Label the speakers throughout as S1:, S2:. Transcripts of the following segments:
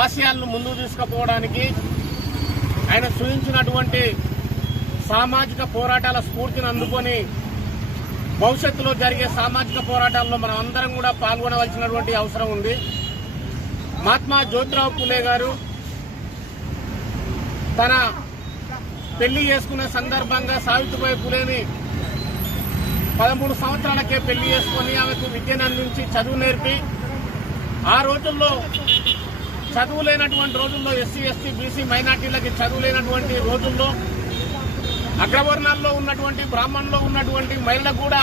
S1: ఆశయాలను ముందుకు తీసుకుపోవడానికి ఆయన సూచించినటువంటి సామాజిక పోరాటాల స్ఫూర్తిని అందుకొని భవిష్యత్తులో జరిగే సామాజిక పోరాటాల్లో మనం అందరం కూడా పాల్గొనవలసినటువంటి అవసరం ఉంది. మహాత్మా జ్యోతిరావు పులే గారు తన పెళ్ళి చేసుకునే సందర్భంగా సావిత్రిబాయి పులేని పదమూడు సంవత్సరాలకే పెళ్ళి చేసుకుని ఆమెకు విద్యను అందించి చదువు నేర్పి ఆ రోజుల్లో చదువు లేనటువంటి రోజుల్లో ఎస్సీ ఎస్టీ బీసీ మైనార్టీలకి చదువు లేనటువంటి రోజుల్లో అగ్రవర్ణాల్లో ఉన్నటువంటి బ్రాహ్మణుల్లో ఉన్నటువంటి మహిళలకు కూడా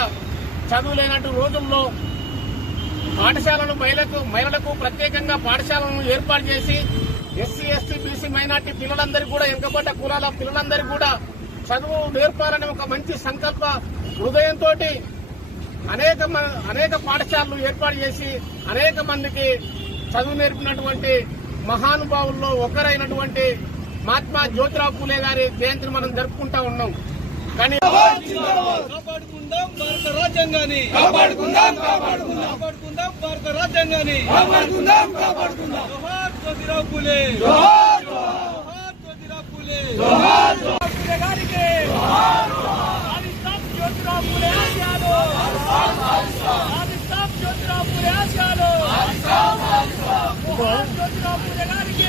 S1: చదువు లేనటువంటి రోజుల్లో పాఠశాలలు మహిళలకు మహిళలకు ప్రత్యేకంగా పాఠశాలను ఏర్పాటు చేసి ఎస్సీ ఎస్టీ బీసీ మైనార్టీ పిల్లలందరికీ కూడా వెనుకబడ్డ కులాల పిల్లలందరికీ కూడా చదువు నేర్పాలనే ఒక మంచి సంకల్ప హృదయంతో అనేక మ- అనేక పాఠశాలలు ఏర్పాటు చేసి అనేక మందికి చదువు నేర్పినటువంటి మహానుభావుల్లో ఒకరైనటువంటి మహాత్మా జ్యోతిరావు పూలే గారి జయంతిని మనం జరుపుకుంటా ఉన్నాం. కానీ
S2: కాపాడుకుందాం భారత రాజ్యాంగాన్ని
S3: కాపాడుకుందాం. కాపాడుకుందాం
S2: కాపాడుకుందాం. భారత రాజ్యాంగాన్ని
S3: కాపాడుకుందాం కాపాడుకుందాం
S2: జోహార్ జ్యోతిరావు పూలే
S3: జోహార్
S2: జోహార్ జ్యోతిరావు పూలే
S3: జోహార్
S2: పూలే గారికి సాధిస్తాం జ్యోతిరావు పూలే ఆశయాలు సాధిస్తాం జ్యోతిరావు పూలే